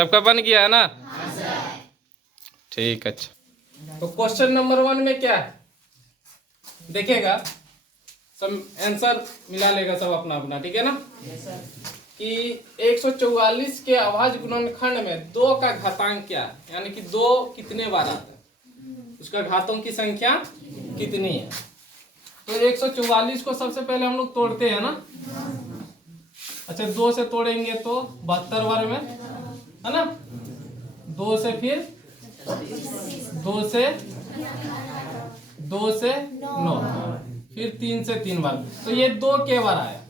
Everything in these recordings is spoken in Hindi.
सबका बन गया है ना? ठीक, अच्छा। तो क्वेश्चन नंबर 1 में क्या है देखेगा, सब आंसर मिला लेगा सब अपना अपना, ठीक है ना? कि 144 के अभाज्य गुणनखंड में 2 का घातांक क्या है, यानी कि 2 कितने बार आता है, उसका घातों की संख्या कितनी है। तो 144 को सबसे पहले हम लोग तोड़ते हैं ना। अच्छा, 2 से तोड़ेंगे तो 72 बार में, है ना? 2 से फिर 2 से 9, फिर 3 से 3 बार। तो ये 2 के बार आया,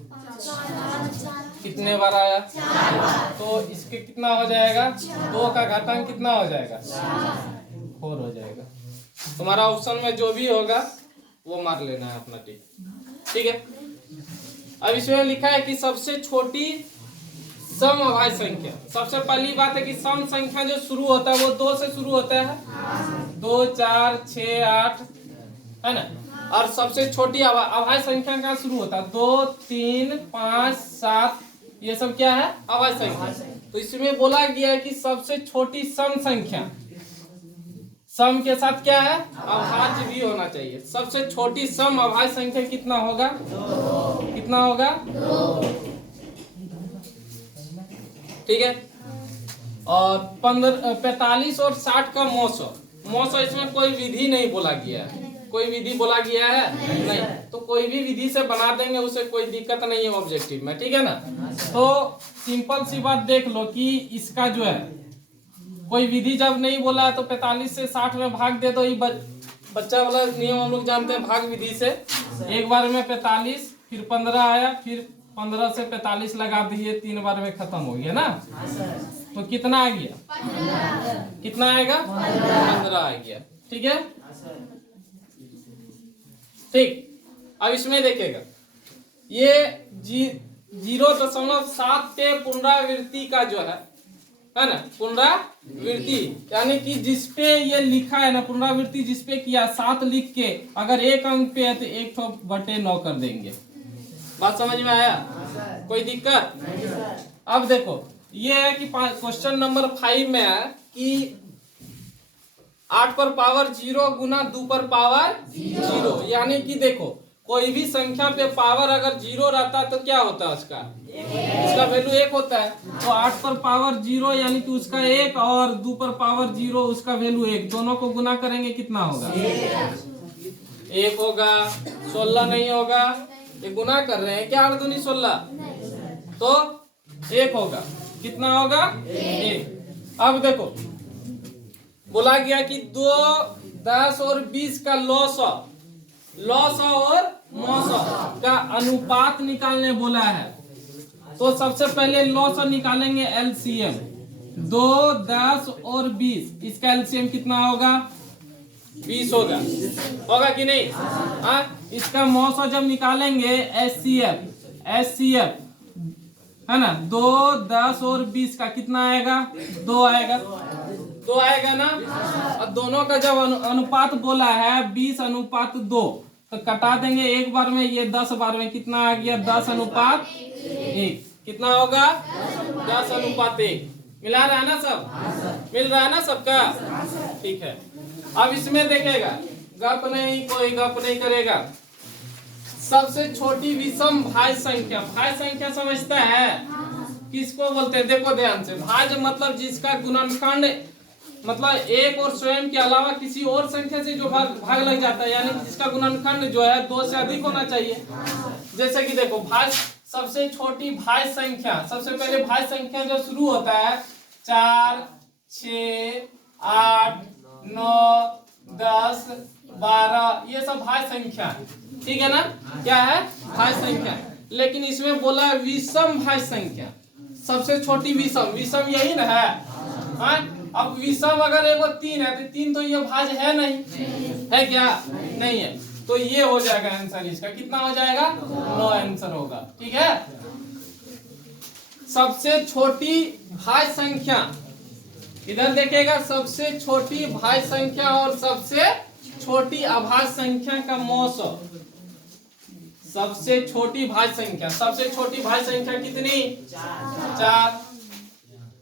कितने बार आया? 4 बार। तो इसके कितना हो जाएगा? 2 का घातांक कितना हो जाएगा? 4 हो जाएगा। तुम्हारा ऑप्शन में जो भी होगा वो मार लेना है अपना, ठीक है। अब इसमें लिखा है कि सबसे छोटी सम अभाज्य संख्या। सबसे पहली बात है कि सम संख्या जो शुरू होता है वो 2 से शुरू होता है, 2, 4, 6, 8, है ना? और सबसे छोटी अभाज्य संख्या कहाँ शुरू होता है? 2, 3, 5, 7, ये सब क्या है? अभाज्य संख्या। तो इसमें बोला गया है कि सबसे छोटी सम संख्या, सम के साथ क्या है? अभाज्य भी होना चाहिए। सबसे छोटी सम अभाज्य संख्या कितना होगा? 2। कितना होगा? 2। ठीक है। और 45 और 60 का मौसम इसमें कोई विधि नहीं बोला गया है। कोई विधि बोला गया है? नहीं। तो कोई भी विधि से बना देंगे, उसे कोई दिक्कत नहीं है ऑब्जेक्टिव में, ठीक है ना? तो सिंपल सी बात देख लो कि इसका जो है कोई विधि जब नहीं बोला है तो 45 से 60 में भाग दे दो। ये बच्चा वाला नियम हम लोग जानते हैं, भाग विधि से। एक बार में 45, फिर 15 आया, फिर 15 से 45 लगा दिए, 3 बार में खत्म हो गया ना। तो कितना आ गया? कितना आएगा? 15 आ गया, ठीक है। ठीक, अब इसमें देखेगा ये 0.7 के पुनरावृत्ति का जो है ना, पुनरावृत्ति यानी कि जिसपे ये लिखा है ना, पुनरावृत्ति जिसपे किया 7 लिख के अगर 1 अंक पे है तो 1/9 कर देंगे। बात समझ में आया? कोई दिक्कत? अब देखो ये है कि क्वेश्चन नंबर 5 में है कि 8 पर पावर 0 गुना 2 पर पावर 0, यानी कि देखो कोई भी संख्या पे पावर अगर 0 रहता है तो क्या होता है? उसका वैल्यू 1 होता है। तो 8 पर पावर 0 यानी कि उसका 1, और 2 पर पावर 0 उसका वैल्यू 1, दोनों को गुना करेंगे कितना होगा? 1 होगा। 16 नहीं होगा, ये गुना कर रहे हैं क्या? 8 दूनी 16, तो 1 होगा। कितना होगा? 1। अब देखो बोला गया कि 2, 10 और 20 का लॉस और मौसम का अनुपात निकालने बोला है। तो सबसे पहले लॉस निकालेंगे एलसीएम। 2, 10 और 20, इसका एलसीएम कितना होगा? 20 होगा कि नहीं? हाँ, इसका मौसम जब निकालेंगे एचसीएफ है ना, 2, 10 और 20 का कितना आएगा? 2 आएगा। 2 आएगा ना। और दोनों का जब अनुपात बोला है 20:2, तो कटा देंगे एक बार में, ये 10 बार में कितना आ गया? 10:1। कितना होगा? 10:1। मिला रहा है ना सब? मिल रहा है ना सबका? ठीक है। अब इसमें देखेगा, गप नहीं, कोई गप नहीं करेगा। सबसे छोटी विषम भाज्य संख्या समझता है? किसको बोलते हैं? देखो ध्यान से, भाज्य मतलब जिसका गुणनखंड मतलब 1 और स्वयं के अलावा किसी और संख्या से जो भाग लग जाता है, यानी जिसका गुणनखंड जो है 2 से अधिक होना चाहिए। जैसे कि देखो सबसे छोटी भाज्य संख्या, सबसे पहले भाज्य संख्या जो शुरू होता है 4, 6, 8, 9, 10, 12, ये सब भाज्य संख्या है, ठीक है ना? क्या है? भाज्य संख्या। लेकिन इसमें बोला है विषम भाज्य संख्या। सबसे छोटी विषम यही ना है? हाँ? अब विषम अगर एगो 3 है तो 3 तो ये भाज्य है नहीं, है क्या? नहीं है। तो ये हो जाएगा आंसर इसका। कितना हो जाएगा? 9 आंसर होगा, ठीक है। सबसे छोटी भाज्य संख्या, इधर देखेगा, सबसे छोटी भाज्य संख्या और सबसे छोटी अभाज्य संख्या का मौसम। सबसे छोटी भाज्य संख्या कितनी? 4।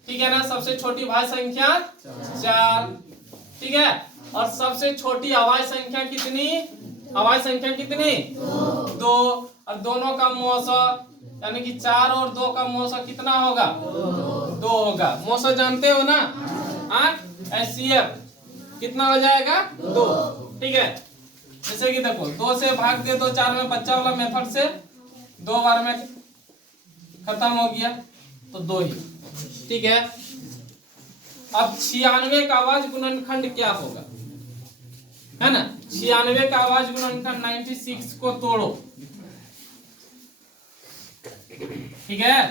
ठीक ठीक है ना। सबसे छोटी भाज्य संख्या 4, ठीक है। और सबसे छोटी अभाज्य संख्या कितनी? अभाज्य संख्या कितनी? 2। और दोनों का मौसा यानी कि 4 और 2 का मौसा कितना होगा? 2 होगा। मौसा जानते हो ना? HCF कितना हो जाएगा? 2, ठीक है। जैसे कि देखो 2 से भाग दे दो 4 में, बच्चा वाला मेथड से 2 बार में खत्म हो गया तो 2 ही, ठीक है। अब 96 का अभाज्य गुणनखंड क्या होगा, है ना। 96 का अभाज्य गुणनखंड 96 को तोड़ो, ठीक है।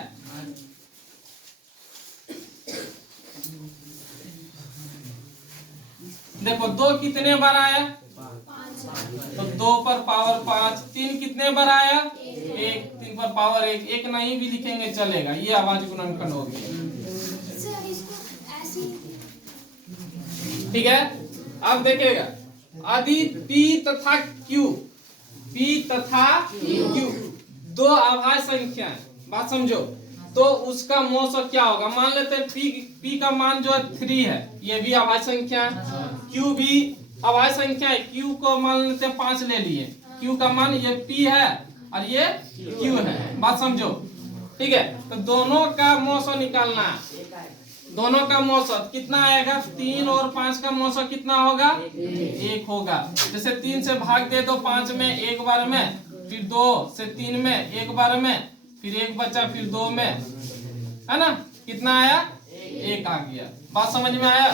देखो 2 कितने बार आया? तो 2 पर पावर 5। 3 कितने बार आया? 1। 3 पर पावर 1। 1 नहीं भी लिखेंगे चलेगा। ये अभाज्य गुणनखंड हो गया, ठीक है। अब देखिएगा यदि P तथा Q, P तथा Q 2 अभाज्य संख्या है, बात समझो, तो उसका मौसा क्या होगा? मान लेते हैं P का मान जो है 3 है, ये भी अभाज्य संख्या है। Q भी अभाज्य संख्या है। Q को मान लेते हैं 5 ले लिए। Q का मान ये P है और ये Q है, बात समझो, ठीक है। तो दोनों का मौसा निकालना है। दोनों का मौसा कितना आएगा? 3 और 5 का मौसा कितना होगा? 1 होगा। जैसे 3 से भाग दे दो 5 में 1 बार में, फिर 2 से 3 में 1 बार में, फिर 1 बचा, फिर 2 में, है ना। कितना आया? 1 आ गया। बात समझ में आया?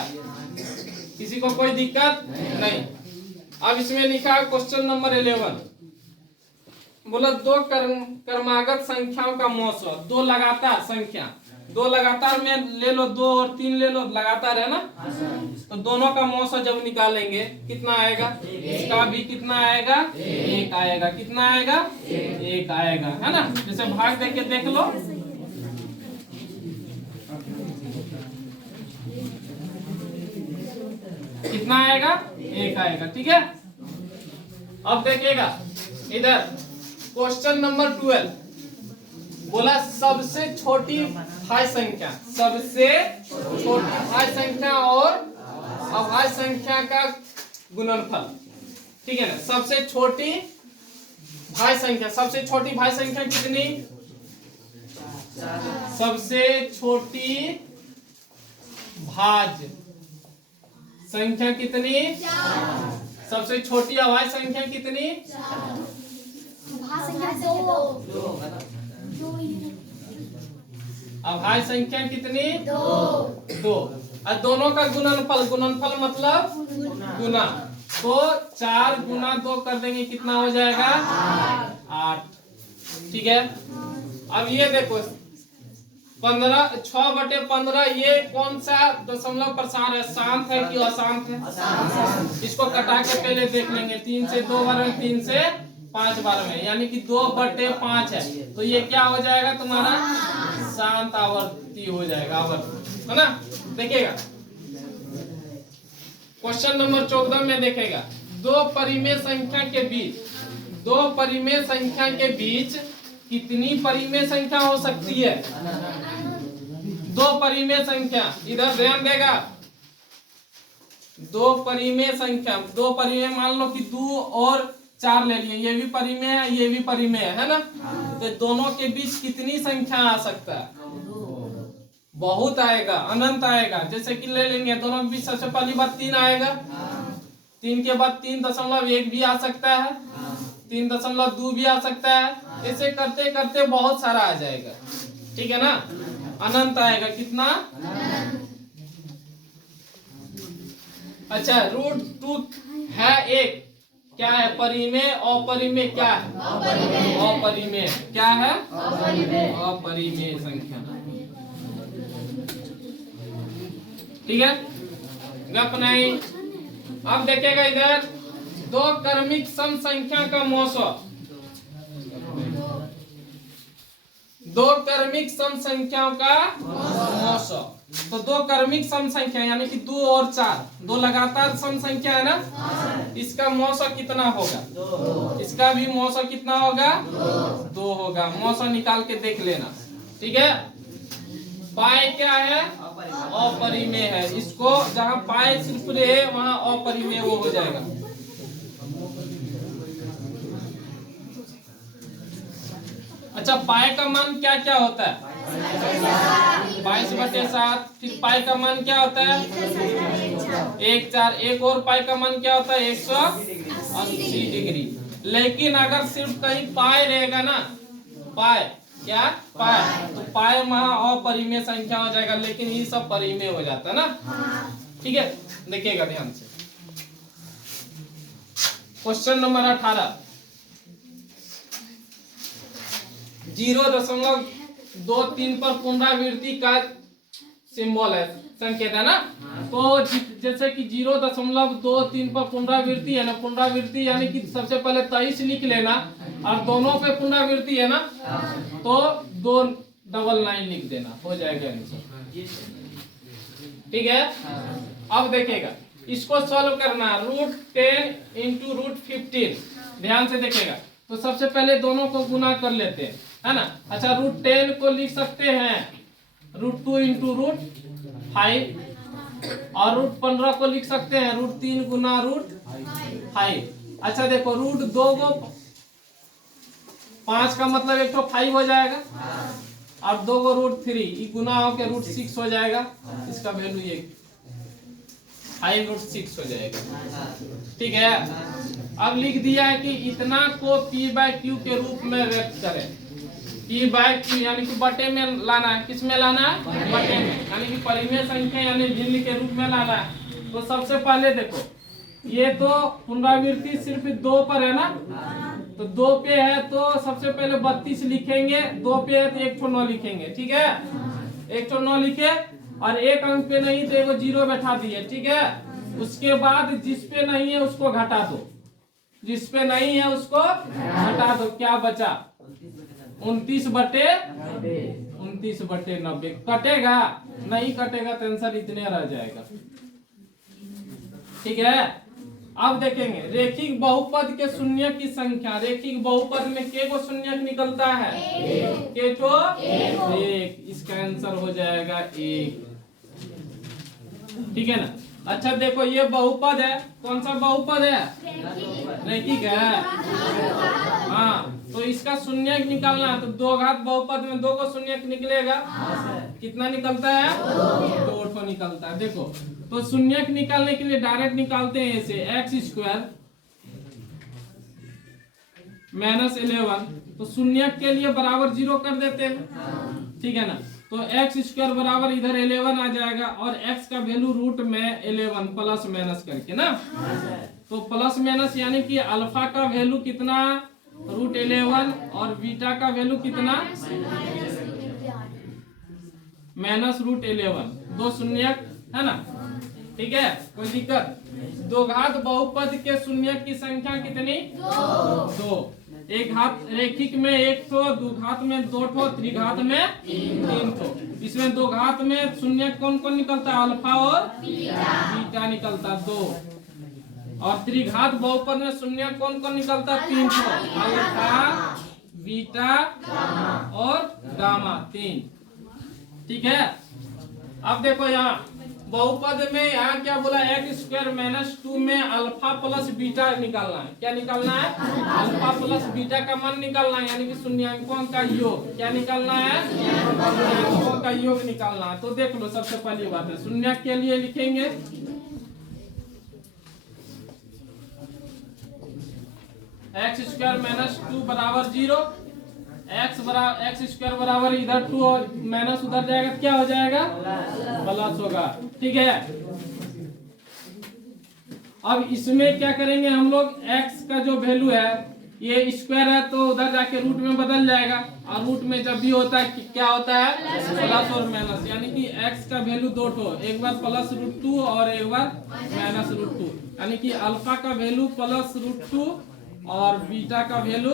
किसी को कोई दिक्कत नहीं। अब इसमें लिखा है क्वेश्चन नंबर 11, बोला 2 क्रमागत संख्याओं का मौसा, 2 लगातार संख्या, 2 लगातार में ले लो, 2 और 3 ले लो, लगातार है ना। तो दोनों का मौसा जब निकालेंगे कितना आएगा? इसका भी कितना आएगा? 1 आएगा। कितना आएगा? 1 आएगा, है ना। जैसे भाग दे के देख लो, कितना आएगा? 1 आएगा, ठीक है। अब देखिएगा इधर क्वेश्चन नंबर 12, बोला सबसे छोटी भाज्य संख्या, सबसे छोटी भाज्य संख्या और अभाज्य संख्या का गुणनफल, ठीक है ना। सबसे छोटी भाज्य संख्या, सबसे छोटी भाज्य संख्या कितनी? सबसे छोटी भाज्य संख्या कितनी? सबसे छोटी अभाज्य संख्या कितनी? अभाज्य संख्या कितनी? 2। और दोनों का गुणनफल, गुणनफल मतलब गुना, तो 4 गुना 2 कर देंगे, कितना हो जाएगा? 8, ठीक है। अब ये देखो 6/15, ये कौन सा दशमलव प्रसार है? शांत है कि अशांत है? इसको कटा के पहले देख लेंगे। 3 से 2 बार में, 3 से 5 बार में, यानी कि 2/5 है। तो ये क्या हो जाएगा तुम्हारा? शांत आवर्ती हो जाएगा, आवर्ती, है ना। देखिएगा क्वेश्चन नंबर 14 में देखेगा 2 परिमेय संख्या के बीच, 2 परिमेय संख्या के बीच कितनी परिमेय संख्या हो सकती है? 2 परिमेय संख्या, इधर ध्यान देगा। 2 परिमेय संख्या, 2 परिमेय मान लो कि 2 और 4 ले लिए, ये भी परिमेय है, ये भी परिमेय है ना। तो दोनों के बीच कितनी संख्या आ सकता है? बहुत आएगा, अनंत आएगा। जैसे कि ले लेंगे दोनों के बीच, सबसे पहली बात 3 आएगा, 3 के बाद 3.1 भी आ सकता है, 3.2 भी आ सकता है। ऐसे करते करते बहुत सारा आ जाएगा, ठीक है ना। अनंत आएगा, कितना? अच्छा, √2 है 1, क्या है? परिमेय। अपरिमेय क्या है? अपरिमेय। क्या है? अपरिमेय संख्या, ठीक है। गप नहीं। अब देखिएगा इधर 2 क्रमिक सम संख्या का मौसा, 2 क्रमिक सम संख्याओं का मौसा। तो 2 क्रमिक सम संख्या यानी कि 2 और 4, 2 लगातार सम संख्या है ना। इसका मौसा कितना होगा? इसका भी मौसा कितना होगा? 2 होगा। मौसा निकाल के देख लेना, ठीक है। पाई क्या है? अपरिमेय है। इसको जहां पाए सिर्फ रहे वहां अपरिमेय वो हो जाएगा। अच्छा, पाए का मान क्या क्या होता है? 22/7। फिर पाए का मान क्या होता है? 1/4। एक और पाए का मान क्या होता है? 180 डिग्री। लेकिन अगर सिर्फ कहीं पाए रहेगा ना, पाए क्या पाए, तो पाए वहां अपरिमेय संख्या हो जाएगा, लेकिन ये सब परिमेय हो जाता है ना। ठीक है, देखिएगा ध्यान से। क्वेश्चन नंबर 18, 0.23 पर पुनरावृत्ति का सिंबल है, संकेत है ना। तो जैसे कि 0.23 पर पुनरावृत्ति है ना, पुनरावृत्ति यानी कि सबसे पहले 23 लिख लेना, और दोनों पे पुनरावृत्ति है ना, तो 299 लिख देना, हो जाएगा आंसर। ठीक है, अब देखिएगा, इसको सॉल्व करना। √10 × √15, ध्यान से देखिएगा। तो सबसे पहले दोनों को गुना कर लेते हैं, है ना। अच्छा, √10 को लिख सकते हैं √2 × √5, और √15 को लिख सकते हैं √3 गुना √5। अच्छा देखो, √2 को 5 का मतलब एक तो 5 हो जाएगा, और 2 को √3 गुना होकर √6 हो जाएगा। इसका वैल्यू ये 5√6 हो जाएगा। ठीक है, अब लिख दिया है कि इतना को P/Q के रूप में व्यक्त करें। P/Q यानी कि बटे में लाना है। किस में लाना है? बटे में, यानी कि परिमेय संख्या यानी भिन्न के रूप में लाना है। तो सबसे पहले देखो, ये तो पुनरावृत्ति सिर्फ 2 पर है ना, तो 2 पे है तो सबसे पहले 32 लिखेंगे, 2 पे है तो 1 ठो 9 लिखेंगे। ठीक है, 1 ठो 9 लिखे, और एक अंक पे नहीं तो एगो 0 बैठा दिए। ठीक है, उसके बाद जिस पे नहीं है उसको घटा दो, जिस पे नहीं है उसको घटा दो। क्या बचा? 29/90। कटेगा? नहीं कटेगा, तो आंसर इतने रह जाएगा। ठीक है, अब देखेंगे रेखिक बहुपद के शून्य की संख्या। रेखिक बहुपद में के को शून्य निकलता है? के तो 1। इसका आंसर हो जाएगा 1। ठीक है ना। अच्छा देखो, ये बहुपद है, कौन सा बहुपद है? रैखिक है। हाँ, तो इसका शून्य निकालना है, तो 2 घात बहुपद में 2 को शून्य निकलेगा। कितना निकलता है? 2 निकलता है। देखो, तो शून्य निकालने के लिए डायरेक्ट निकालते हैं ऐसे, x² -11, तो शून्य के लिए बराबर 0 कर देते हैं। ठीक है ना, तो x² बराबर इधर 11 आ जाएगा, और x का वैल्यू रूट में 11 प्लस माइनस करके ना, तो प्लस माइनस यानी कि अल्फा का वैल्यू कितना? √11, और बीटा का वैल्यू कितना? -√11। 2 शून्य है ना। ठीक है, कोई दिक्कत? 2 घात बहुपद के शून्य की संख्या कितनी? 2। एक घात रेखिक में 1 ठो, 2 घात में 2 ठो, त्रिघात में 3 ठो। इसमें 2 घात में शून्य कौन कौन निकलता है? अल्फा और बीटा निकलता 2। और त्रिघात बहुपद में शून्य कौन कौन निकलता? 3 ठो, अल्फा, बीटा और गामा, 3। ठीक है, अब देखो यहाँ बहुपद में यहाँ क्या बोला? x² - 2 में अल्फा प्लस बीटा निकालना है। क्या निकालना है? अल्फा प्लस बीटा का मान निकालना है, यानी कि शून्यांकों का योग। क्या निकालना है? शून्यांकों का योग निकालना है। तो देख लो, सबसे पहली बात है शून्य के लिए लिखेंगे x² - 2 बराबर 0, x² बराबर इधर 2 और माइनस उधर जाएगा, क्या हो जाएगा? प्लस होगा। ठीक है, अब इसमें क्या करेंगे हम लोग? x का जो वैल्यू है, ये स्क्वायर है तो उधर जाके रूट में बदल जाएगा, और रूट में जब भी होता है क्या होता है? प्लस और माइनस, यानी कि x का वैल्यू 2 ठो, एक बार +√2 और एक बार -√2, यानी कि अल्फा का वैल्यू +√2 और बीटा का वैल्यू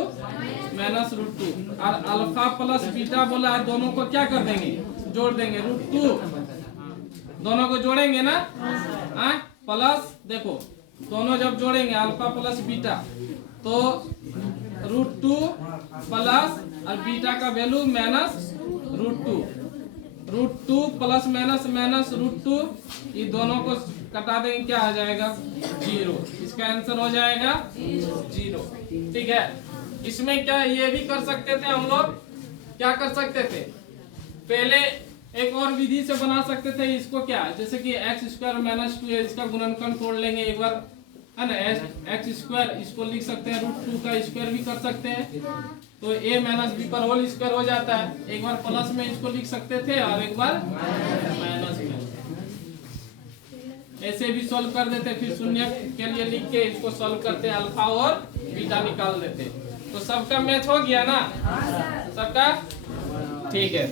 -√2, और अल्फा प्लस बीटा बोला है, दोनों को क्या कर देंगे? जोड़ देंगे। √2 दोनों को जोड़ेंगे ना, प्लस, देखो दोनों जब जोड़ेंगे अल्फा प्लस बीटा, तो √2 प्लस और बीटा का वैल्यू -√2, √2 प्लस माइनस माइनस √2, ये दोनों को कटा देंगे, क्या आ जाएगा 0। इसका आंसर हो जाएगा 0। ठीक है, इसमें क्या ये भी कर सकते थे हम लोग, क्या कर सकते थे, पहले एक और विधि से बना सकते थे इसको, क्या जैसे कि x² माइनस 2 इसका गुणनखंड तोड़ लेंगे एक बार, है ना, x², इसको लिख सकते हैं √2 का स्क्वायर भी कर सकते हैं, तो a माइनस b पर होल स्क्वायर हो जाता है। एक बार प्लस में इसको लिख सकते थे और एक बार माइनस में, ऐसे भी सॉल्व कर देते, फिर शून्य के लिए लिख के इसको सॉल्व करते, अल्फा और बीटा निकाल देते। तो सबका मैच हो गया ना, सबका ठीक है।